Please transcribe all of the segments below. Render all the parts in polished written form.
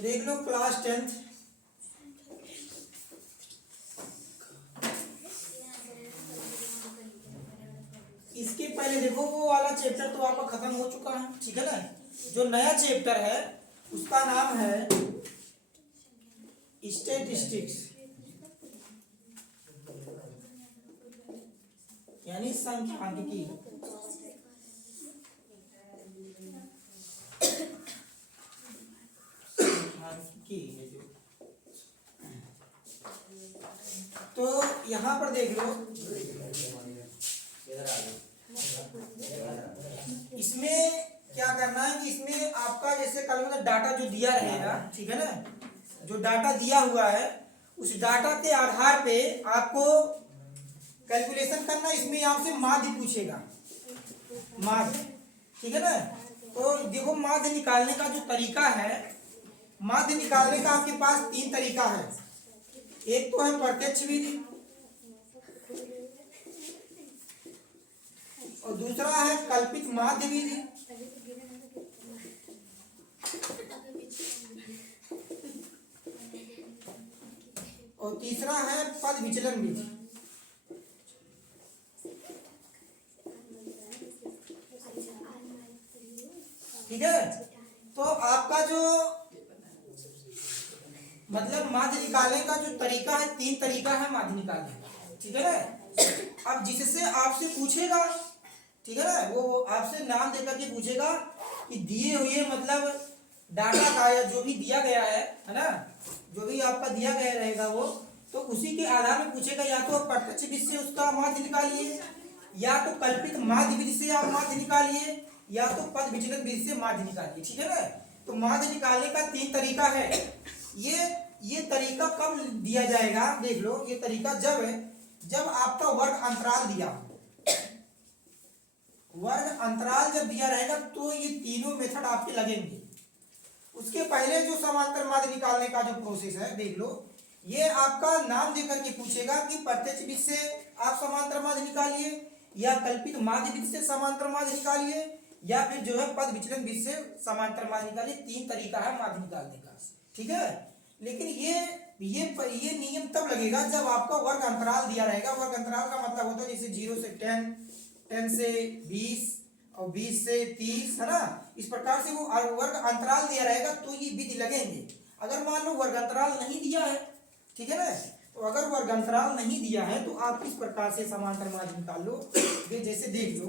तो देख लो class 10th इसके पहले देखो वो वाला चैप्टर तो आपका खत्म हो चुका है, ठीक है ना। जो नया चैप्टर है उसका नाम है स्टैटिस्टिक्स, यानी सांख्यिकी। तो यहाँ पर देख लो, इसमें क्या करना है कि इसमें आपका जैसे कल मतलब डाटा जो दिया रहेगा, ठीक है ना, जो डाटा दिया हुआ है उस डाटा के आधार पे आपको कैलकुलेशन करना। इसमें आपसे माध्य पूछेगा, माध्य, ठीक है ना। तो देखो माध्य निकालने का जो तरीका है, माध्य निकालने का आपके पास 3 तरीका है। एक तो है प्रत्यक्ष विधि और दूसरा है कल्पित माध्य विधि और तीसरा है पद विचलन विधि। ठीक है, तो आपका जो मतलब माध्य निकालने का जो तरीका है, 3 तरीका है माध्य निकालने का, ठीक है ना। अब जिससे आपसे पूछेगा, ठीक है ना, वो आपसे नाम देकर के पूछेगा कि दिए हुए मतलब डाटा का या जो भी दिया गया है ना, जो भी आपका दिया गया रहेगा वो, तो उसी के आधार में पूछेगा या तो प्रत्यक्ष विधि से उसका माध्य निकालिए, या तो कल्पित माध्य विधि से आप माध्य निकालिए, या तो पद विचलन विधि से माध्य निकालिए, ठीक है ना। तो माध्य निकालने का 3 तरीका है। ये तरीका कब दिया जाएगा, देख लो, ये तरीका जब आपका वर्ग अंतराल दिया, वर्ग अंतराल जब दिया रहेगा तो ये तीनों मेथड आपके लगेंगे। उसके पहले जो समांतर माध्य निकालने का जो प्रोसेस है, देख लो, ये आपका नाम देकर के पूछेगा कि प्रत्यक्ष विधि से आप समांतर माध्य निकालिए, या कल्पित माध्य विधि से समांतर माध्य निकालिए, या फिर जो है पद विचलन विधि से समांतर माध्य निकालिए। 3 तरीका है माध्य निकालने का, ठीक है। लेकिन ये नियम तब लगेगा जब आपका वर्ग अंतराल दिया रहेगा। वर्ग अंतराल का मतलब होता है जैसे 0 से 10, 10 से 20 और 20 से 30, है ना। इस प्रकार से वो वर्ग अंतराल दिया रहेगा तो ये विधि लगेंगे। अगर मान लो वर्ग अंतराल नहीं दिया है, ठीक है ना, तो अगर वर्ग अंतराल नहीं दिया है तो आप इस प्रकार से समांतर माध्य निकाल लो। ये जैसे देख लो,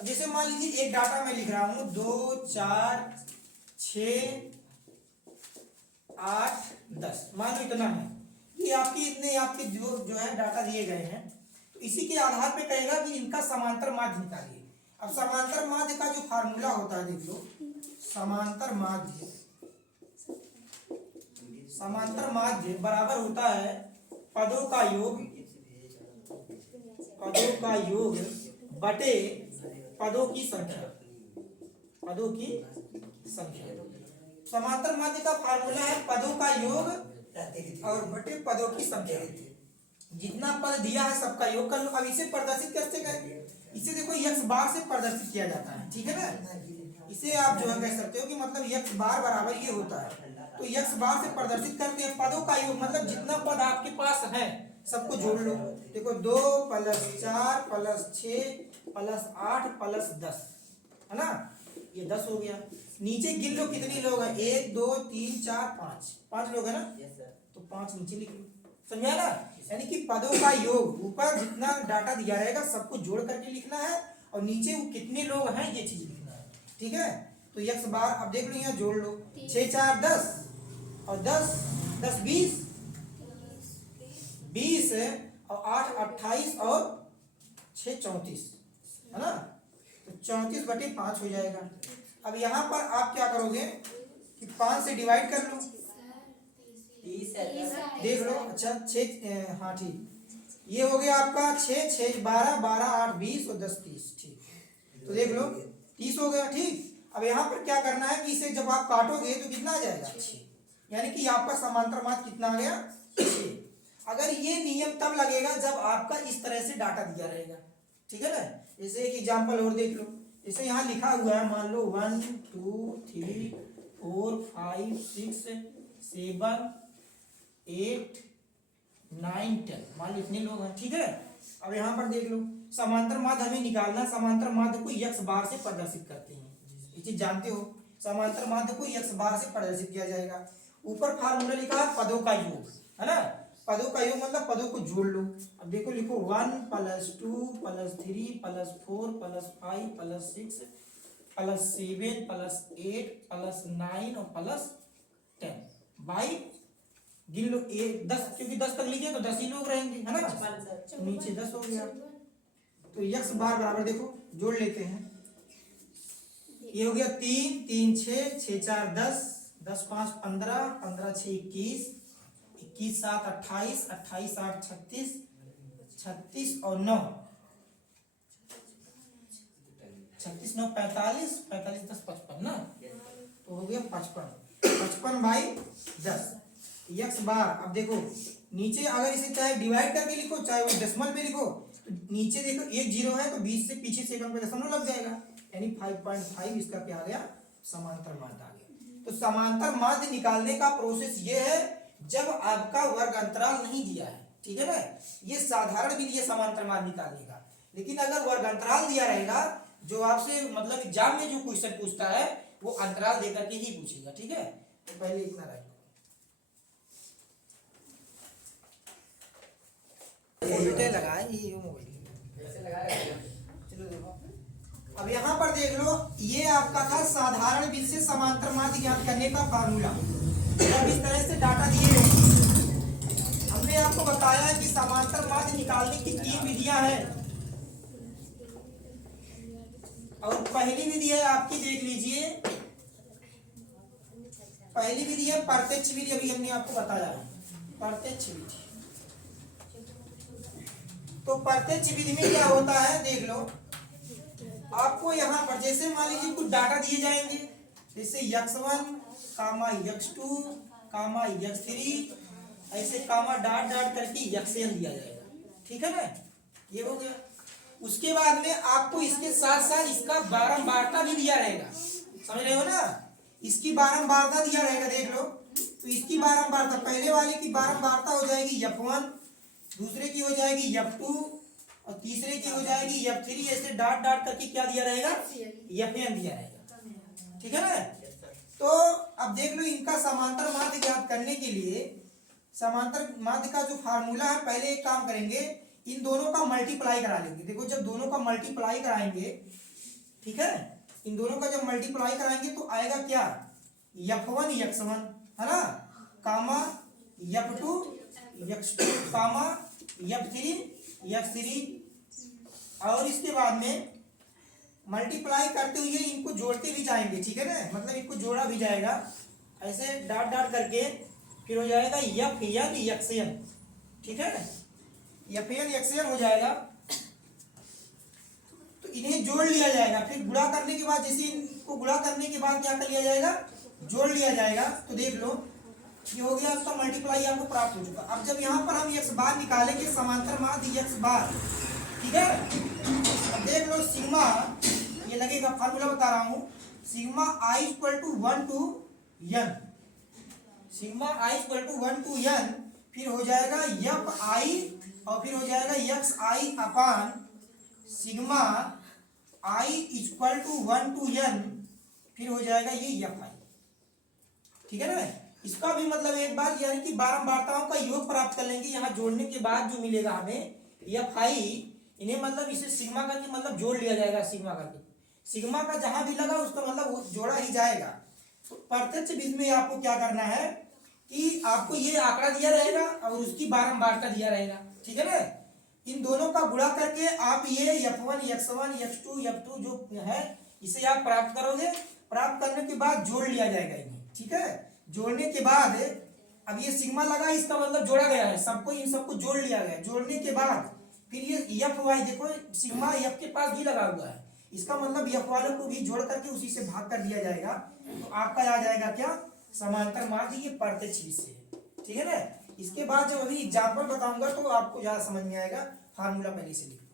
अब जैसे मान लीजिए एक डाटा मैं लिख रहा हूं 2, 4, 6, 8, 10, मान लो इतना है। ये आपकी इतने आपके जो है डाटा दिए गए हैं, तो इसी के आधार पे कहेगा कि इनका समांतर माध्य निकालिए। अब समांतर माध्य का जो फार्मूला होता है, देख लो, समांतर माध्य बराबर होता है पदों का योग बटे पदों की संख्या। समांतर माध्य का फार्मूला है पदों का योग और बटे पदों की संख्या। जितना पद दिया है सबका योग कर लो। अब इसे प्रदर्शित कैसे करेंगे, इसे देखो x बार से प्रदर्शित किया जाता है, ठीक है ना। इसे आप जो है कह सकते हो कि मतलब x बार बराबर ये होता है, तो x बार से प्रदर्शित करते हैं पदों का योग, मतलब जितना पद आपके पास है सबको जोड़ लो। देखो 2 + 4 + 6 + 8 + 10, है ना, ये 10 हो गया। नीचे गिन लो कितने लोग हैं, 1 2 3 4 5 लोग है ना, तो 5 नीचे लिख लो। समझा ना, यानी कि पदों का योग, ऊपर जितना डाटा दिया रहेगा सबको जोड़ करके लिखना है और नीचे वो कितने लोग हैं ये चीज लिखना है, ठीक है। तो x बार, अब देख लो यहाँ जोड़ लो, 6 4 10 और 10 10 20 20 और 8 28 और 6 34, है ना, तो 34 बटे 5 हो जाएगा। अब यहाँ पर आप क्या करोगे कि 5 से डिवाइड कर लो, देख लो, अच्छा 6, हाँ ठीक, ये हो गया आपका 6 6 12 12 8 20 और 10 30, ठीक। तो देख लो 30 हो गया, ठीक। अब यहाँ पर क्या करना है कि इसे जब आप काटोगे तो कितना आ जाएगा, 6, यानी कि आपका समांतर माध्य कितना आ गया, 6। अगर ये नियम तब लगेगा जब आपका इस तरह से डाटा दिया रहेगा, ठीक है ना। जैसे एक एग्जाम्पल और देख लो, जैसे यहाँ लिखा हुआ है, मान लो 1 2 3 4 5 6 7 8 9 10, मान लो इतने लोग हैं, ठीक है। अब यहाँ पर देख लो, समांतर माध्य हमें निकालना, समांतर माध्य को यक्स बार से प्रदर्शित करते हैं, ये चीज जानते हो, समांतर माध्य को यक्स बार से प्रदर्शित किया जाएगा। ऊपर फार्मूला लिखा है पदों का योग, है ना, पदों का योग मतलब पदों को जोड़ लो। अब देखो, लिखो 1 + 2 + 3 + 4 + 5 + 6 + 7 + 8 + 9 और +10 बाई, गिन लो 1 10, क्योंकि 10 तक लिखे तो 10 ही लोग रहेंगे, है ना, नीचे 10 हो गया। तो यक्स बार बराबर देखो जोड़ लेते हैं, ये हो गया 3 3 6 6 4 10 10 5 15 15 6 21 21 7 28 28 8 36 36 और 9 36 9 45 45 10 55 ना, तो हो गया 55 55 बाई 10 यक्स बार। अब देखो नीचे अगर इसे चाहे डिवाइड करके लिखो चाहे वो डेसिमल में लिखो, तो नीचे देखो 1 0 है तो 20 से पीछे सेकंड पे दशमलव लग जाएगा, यानी 5.5 इसका क्या आ गया, समांतर माध्य आ गया। तो समांतर माध्य निकालने का प्रोसेस ये है जब आपका वर्ग अंतराल नहीं दिया है, ठीक है ना, ये साधारण विधि है समांतर माध्य निकालने का। लेकिन अगर वर्ग अंतराल दिया रहेगा, जो आपसे मतलब एग्जाम में जो क्वेश्चन पूछता है वो अंतराल देकर के ही पूछेगा, ठीक है। तो पहले इतना रहे लगाए ये मोबाइल, चलो देखो। अब यहाँ पर देख लो, ये आपका था साधारण विधि से समांतर माध्य ज्ञात करने का फार्मूला। अब इस तरह से डाटा दिए गए, हमने आपको बताया कि समांतर माध्य निकालने की 3 विधियां हैं, और पहली विधि है आपकी, देख लीजिए, पहली विधि है प्रत्यक्ष विधि, अभी हमने आपको बताया प्रत्यक्ष विधि। तो प्रत्यक्ष विधि में क्या होता है, देख लो, आपको यहाँ पर जैसे मान लीजिए कुछ डाटा दिए जाएंगे, जैसे x1 x2 x3 ऐसे कामा डाट डाट करके xn दिया जाएगा, ठीक है ना, ये हो गया। उसके बाद में आपको इसके साथ साथ इसका बारंबारता भी दिया रहेगा, समझ रहे हो ना, इसकी बारंबारता दिया रहेगा, देख लो। तो इसकी बारंबारता, पहले वाले की बारंबारता हो जाएगी f1, दूसरे की हो जाएगी f2 और तीसरे की हो जाएगी f3, ऐसे डाट डाट करके क्या दिया रहेगा, fn दिया रहेगा, ठीक है ना। तो अब देख लो, इनका समांतर माध्य ज्ञात करने के लिए समांतर माध्य का जो फार्मूला है, पहले एक काम करेंगे, इन दोनों का मल्टीप्लाई करा लेंगे। देखो जब दोनों का मल्टीप्लाई कराएंगे, ठीक है, इन दोनों का जब मल्टीप्लाई कराएंगे तो आएगा क्या, f1 x1, है ना, कामा f2 x2 कामा f3 x3, और इसके बाद में मल्टीप्लाई करते हुए इनको जोड़ते भी जाएंगे, ठीक है ना, मतलब इनको जोड़ा भी जाएगा ऐसे डाट डाट करके, फिर हो जाएगा fn xn, ठीक है, fn xn हो जाएगा। तो इन्हें जोड़ लिया जाएगा, फिर गुणा करने के बाद, जैसे इनको गुणा करने के बाद क्या कर लिया जाएगा, जोड़ लिया जाएगा। तो देख लो, ये हो गया आपका मल्टीप्लाई, आपको प्राप्त हो चुका। अब जब यहाँ पर हम x बार निकालेंगे, समांतर माध्य x बार, ठीक है। अब देख लो, सिग्मा ये लगेगा, फार्मूला बता रहा हूँ, sigma i = 1 to n, sigma i = 1 to n, फिर हो जाएगा fi और फिर हो जाएगा xi upon sigma i = 1 to n, फिर हो जाएगा ये fi, ठीक है ना। इसका भी मतलब एक बार, यानी कि बारंबारताओं का योग प्राप्त कर लेंगे, यहाँ जोड़ने के बाद जो मिलेगा हमें fi, इन्हें मतलब इसे सिग्मा करके मतलब जोड़ लिया जाएगा, सिग्मा करके, सिग्मा का जहां भी लगा उसका मतलब वो जोड़ा ही जाएगा। तो प्रत्यक्ष विधि में आपको क्या करना है कि आपको ये आंकड़ा दिया रहेगा और उसकी बारंबारता दिया रहेगा, ठीक है ना, इन दोनों का गुणा करके आप ये f1 x1 x2 f2 जो है इसे आप प्राप्त करोगे। प्राप्त करने के बाद जोड़ लिया जाएगा इन्हें, ठीक है। जोड़ने के बाद अब ये सिग्मा लगा, इसका मतलब जोड़ा गया है, सबको इन सबको जोड़ लिया गया। जोड़ने के बाद फिर ये f वाई, देखो सिग्मा f के पास भी लगा हुआ है, इसका मतलब f वालों को भी जोड़ करके उसी से भाग कर दिया जाएगा। तो आपका आ जाएगा क्या, समांतर माध्य, ये प्रत्यक्ष विधि से है, ठीक है ना। इसके बाद जब अभी एग्जाम्पल बताऊंगा तो आपको ज्यादा समझ में आएगा, फार्मूला पहले से लिख लो।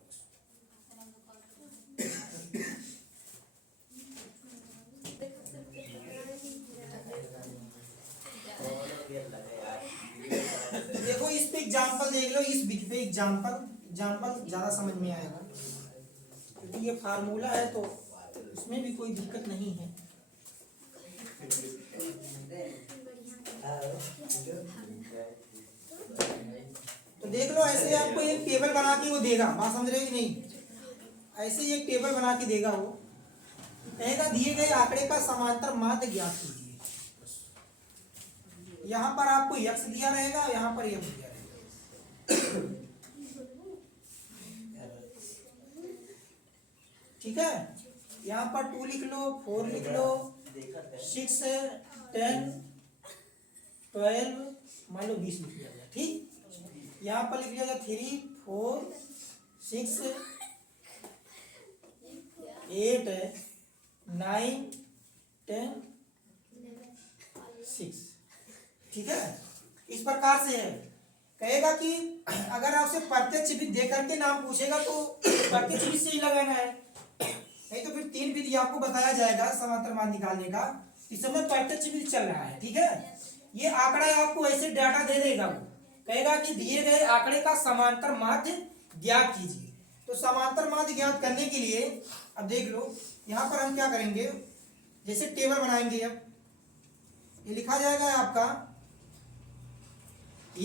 लो इस विधि पे एग्जाम्पल ज़्यादा समझ में आएगा, क्योंकि ये फार्मूला है तो उसमें भी कोई दिक्कत नहीं है। तो देख लो, ऐसे आपको एक टेबल बना के वो देगा, बात समझ रहे हो कि नहीं। ऐसे ही एक टेबल बना के देगा वो, कहेगा दिए गए आंकड़े का समांतर माध्य ज्ञात कीजिए। यहाँ पर आपको यक्स दिया रहेगा, यहाँ पर यक्स दिया रहेगा। ठीक है, यहाँ पर 2 लिख लो, 4 लिख लो, 6 है, 10, 12, मान लो 20 लिख लिया गया। ठीक, यहाँ पर लिख लिया गया 3, 4, 6, 8, 9, 10, 6। ठीक है, इस प्रकार से है। कहेगा कि अगर आपसे प्रत्यक्ष विधि दे करके नाम पूछेगा तो प्रत्यक्ष विधि से ही लगाना है, नहीं तो फिर 3 विधि आपको बताया जाएगा समांतर मान निकालने का। इस समय प्रत्यक्ष विधि चल रहा है। ठीक है, ये आंकड़ा आपको ऐसे डाटा दे देगा, वो कहेगा कि दिए गए आंकड़े का समांतर माध्य ज्ञात कीजिए। तो समांतर माध्य ज्ञात करने के लिए अब देख लो, यहाँ पर हम क्या करेंगे, जैसे टेबल बनाएंगे। अब ये लिखा जाएगा आपका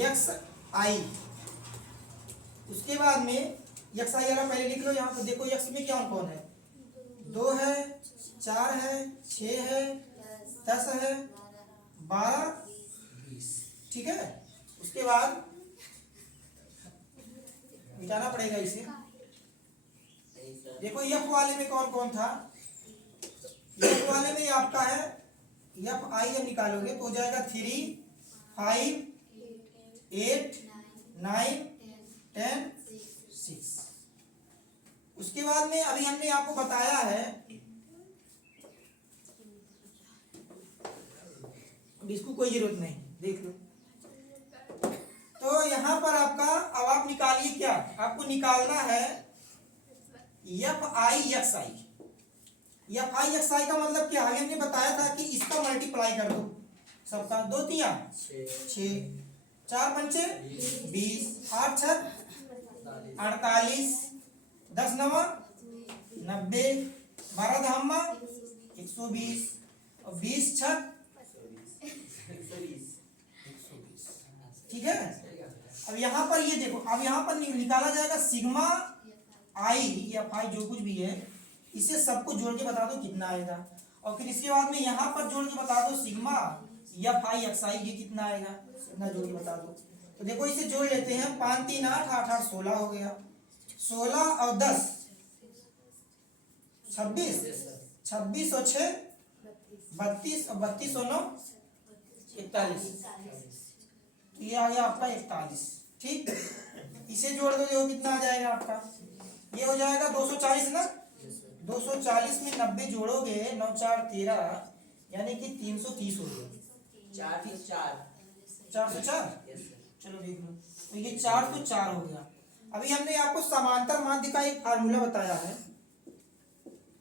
एक्स आई, उसके बाद में एक्स आई वाला पहले लिख लो। यहाँ पर देखो एक्स में क्या कौन है, 2 है, 4 है, 6 है, 10 है, 12, 20। ठीक है, उसके बाद मिटाना पड़ेगा इसे। देखो एफ वाले में कौन कौन था, एफ वाले में आपका है एफ आई, जब निकालोगे तो हो जाएगा 3, 5, 8, 9, 10, 6। उसके बाद में अभी हमने आपको बताया है, इसको कोई जरूरत नहीं, देख लो। तो यहाँ पर आपका अब आप निकालिए, क्या आपको निकालना है F I X I. F I X I का मतलब क्या है, हमने बताया था कि इसका मल्टीप्लाई कर दो सबका, 2 तिया 6, 4 पंचे 20, 8 छक 48, 10 नवा 90, 12 धामा 120 और 20 छक 120। ठीक है, अब यहाँ पर ये देखो, अब यहाँ पर निकाला जाएगा सिग्मा आई या फाई जो कुछ भी है, इसे सबको जोड़ के बता दो कितना आएगा। और फिर इसके बाद में यहाँ पर जोड़ के बता दो सिग्मा या फाई एक्स आई, ये कितना आएगा, इतना जोड़ के बता दो। तो देखो इसे जोड़ लेते हैं, 5 3 8 8 8 16 हो गया, 16 और 10 26, 26 और 6 32 और 32 और 9 41। तो ये आ गया आपका 41। ठीक, इसे जोड़ दो, देखो कितना आ जाएगा आपका, ये हो जाएगा 240 ना। 240 में 90 जोड़ोगे, 9 4 13, यानी कि 330 हो गया। 404। चलो देख लो, तो ये 404 हो गया। अभी हमने आपको समांतर माध्य का एक फार्मूला बताया है।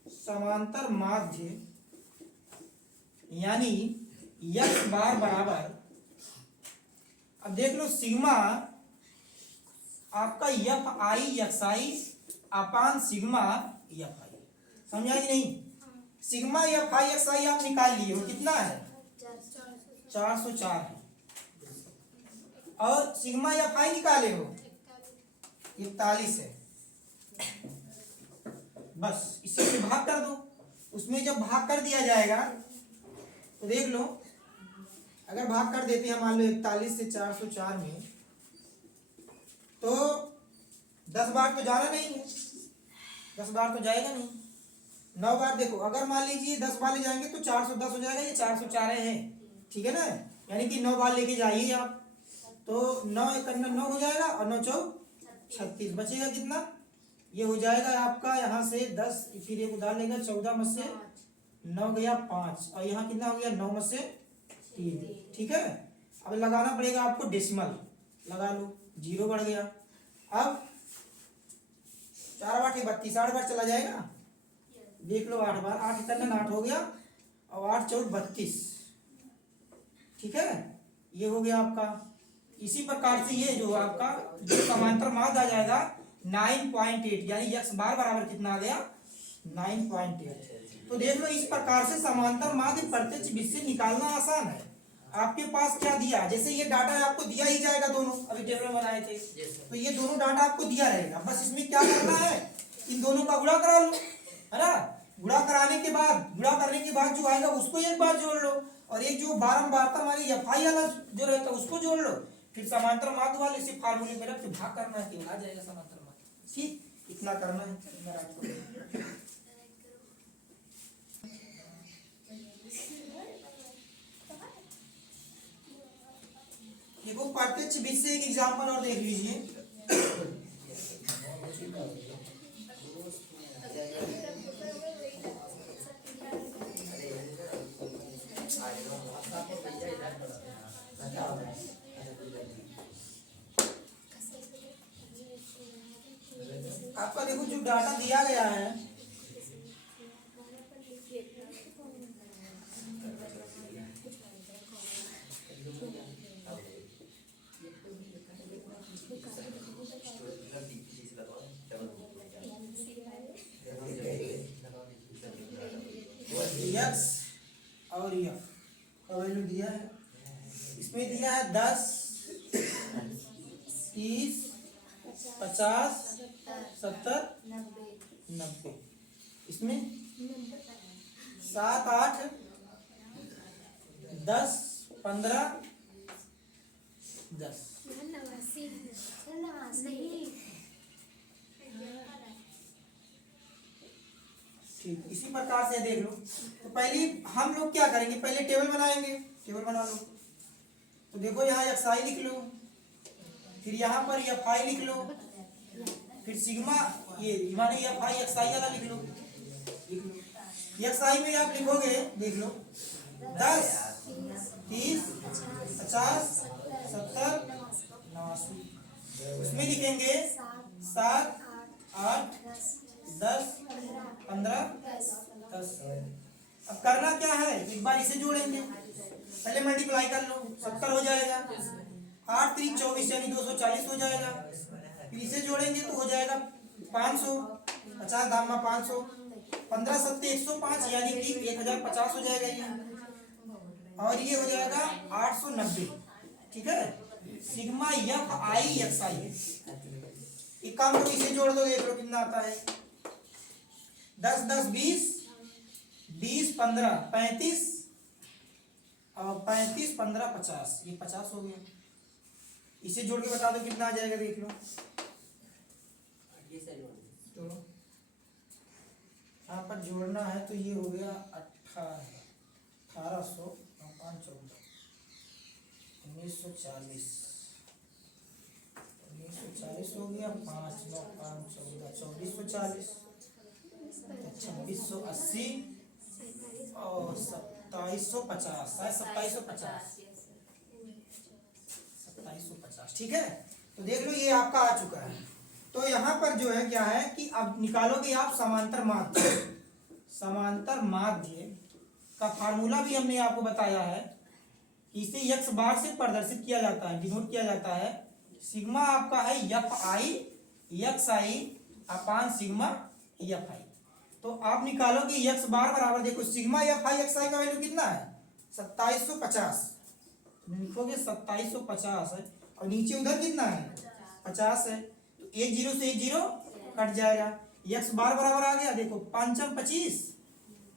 समांतर माध्य यानी x बार बराबर, अब देख लो सिग्मा आपका F I X I upon sigma F I, समझा कि नहीं। सिग्मा एफ आई एक्स आई आप निकाल लिए हो, कितना है 404 है, और सिग्मा एफ आई निकाले हो 41 है। बस इसे से भाग कर दो, उसमें जब भाग कर दिया जाएगा तो देख लो, अगर भाग कर देते हैं मान लो 41 से 404 में, तो 10 बार तो जाना नहीं है, 10 बार तो जाएगा नहीं। 9 बार देखो, अगर मान लीजिए 10 बार ले जाएंगे तो 410 हो जाएगा, ये 404 है। ठीक है ना, यानी कि 9 बार लेके जाइए आप, तो 9 1 9 हो जाएगा और 9 4 36, बचेगा कितना, ये हो जाएगा आपका यहाँ से 10, फिर एक उधार लेगा 14 में से 9 गया 5, और यहाँ कितना हो गया 9 में से 3। ठीक है, अब लगाना पड़ेगा आपको डेसिमल, लगा लो, 0 बढ़ गया। अब 4 8 32, 8 बार चला जाएगा, देख लो 8 बार, 8 8 हो गया, और 8 4 32। ठीक है, ये हो गया आपका इसी प्रकार से ये जो आपका जो समांतर माध्य आ जाएगा 9.8, यानी x बार बराबर कितना आ गया 9.8। तो देख लो इस प्रकार से समांतर माध्य प्रत्यक्ष विधि से निकालना आसान है। आपके पास क्या दिया, जैसे ये डाटा आपको दिया ही जाएगा, दोनों अभी टेबल में बनाए थे, तो ये दोनों डाटा आपको दिया रहेगा, बस इसमें क्या करना है, इन दोनों का गुणा करा लो, है ना। गुणा करने के बाद जो आएगा उसको एक बार जोड़ लो, और एक जो बारंबारता वाली एफआई वाला जो रहता है उसको जोड़ लो, फिर समांतर माध्य वाले इसे फार्मूले में रख के भाग करना है, केवल आ जाएगा समांतर माध्य। ठीक, इतना करना है मेरा आपको। देखो प्रत्यक्ष विधि से एक एग्जांपल और देख लीजिए। आपका देखो जो डाटा दिया गया है, x और यह का वैल्यू दिया है, इसमें दिया है 10, 30, 50, 70, 90, इसमें 7, 8, 10, 15, 10। ठीक, इसी प्रकार से देख लो। तो पहले हम लोग क्या करेंगे, पहले टेबल बनाएंगे, टेबल बना लो। तो देखो यहाँ xi लिख लो, फिर यहाँ पर fi लिख लो, फिर सिग्मा ये माने fi xi वाला लिख लो। xi में आप लिखोगे, देख लो 10, 30, 50, 70, 89, उसमें लिखेंगे 7, 8, 10, 15, 10। अब करना क्या है, एक बार इसे जोड़ेंगे, पहले मल्टीप्लाई कर लो, 70 हो जाएगा, 8 3 24 यानी 240 हो जाएगा, फिर इसे जोड़ेंगे तो हो जाएगा 500, 50 दाम में 500, 15 7 105 यानी कि 1050 हो जाएगा ये, और ये हो जाएगा 890। ठीक है, सिग्मा fi xi। एक काम करो, इसे जोड़ दो, देख लो कितना आता है, 10 10 20, 20 15 35, और 35 15 50, ये 50 हो गया। इसे जोड़ के बता दो कितना आ जाएगा, देख लो, जोड़ो, यहाँ पर जोड़ना है तो ये हो गया 1800 और 5 14 1940 हो गया, 5 9 5 14 2440, 2680 और 2750, 2750। ठीक है, तो देख लो ये आपका आ चुका है। तो यहाँ पर जो है क्या है कि अब निकालोगे आप समांतर माध्य। समांतर माध्य का फार्मूला भी हमने आपको बताया है, इसे x बार से प्रदर्शित किया जाता है, डिनोट किया जाता है। सिग्मा आपका है fi xi अपान सिग्मा fi। तो आप निकालोगे x बार बराबर, देखो सिग्मा fi xi का वैल्यू कितना है 2750, लिखोगे 2750 है, और नीचे उधर कितना है 50 है, तो एक जीरो से एक जीरो कट जाएगा, x बार बराबर आ गया, देखो 5 25,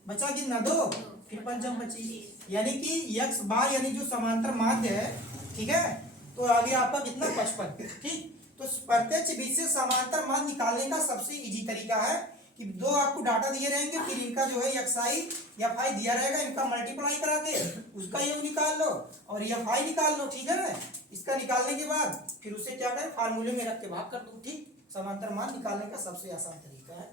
बचा कितना 2, फिर 5 25, यानी कि x बार यानी जो समांतर माध्य है। ठीक है, तो आगे आपका कितना 55। ठीक, तो प्रत्यक्ष विधि से समांतर माध्य निकालने का सबसे इजी तरीका है कि दो आपको डाटा दिए रहेंगे, फिर इनका जो है xi fi दिया रहेगा, इनका मल्टीप्लाई करा के उसका योग निकाल लो और fi निकाल लो। ठीक है ना, इसका निकालने के बाद फिर उसे क्या करें, फार्मूले में रख के भाग कर दो। ठीक, समांतर मान निकालने का सबसे आसान तरीका है।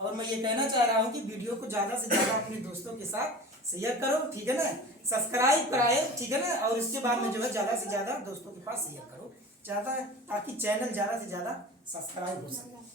और मैं ये कहना चाह रहा हूँ कि वीडियो को ज्यादा से ज्यादा अपने दोस्तों के साथ शेयर करो। ठीक है ना, सब्सक्राइब कराए। ठीक है ना, और इसके बाद में जो है ज्यादा से ज्यादा दोस्तों के पास शेयर करो, चाहता है ताकि चैनल ज्यादा से ज्यादा सब्सक्राइब हो सके।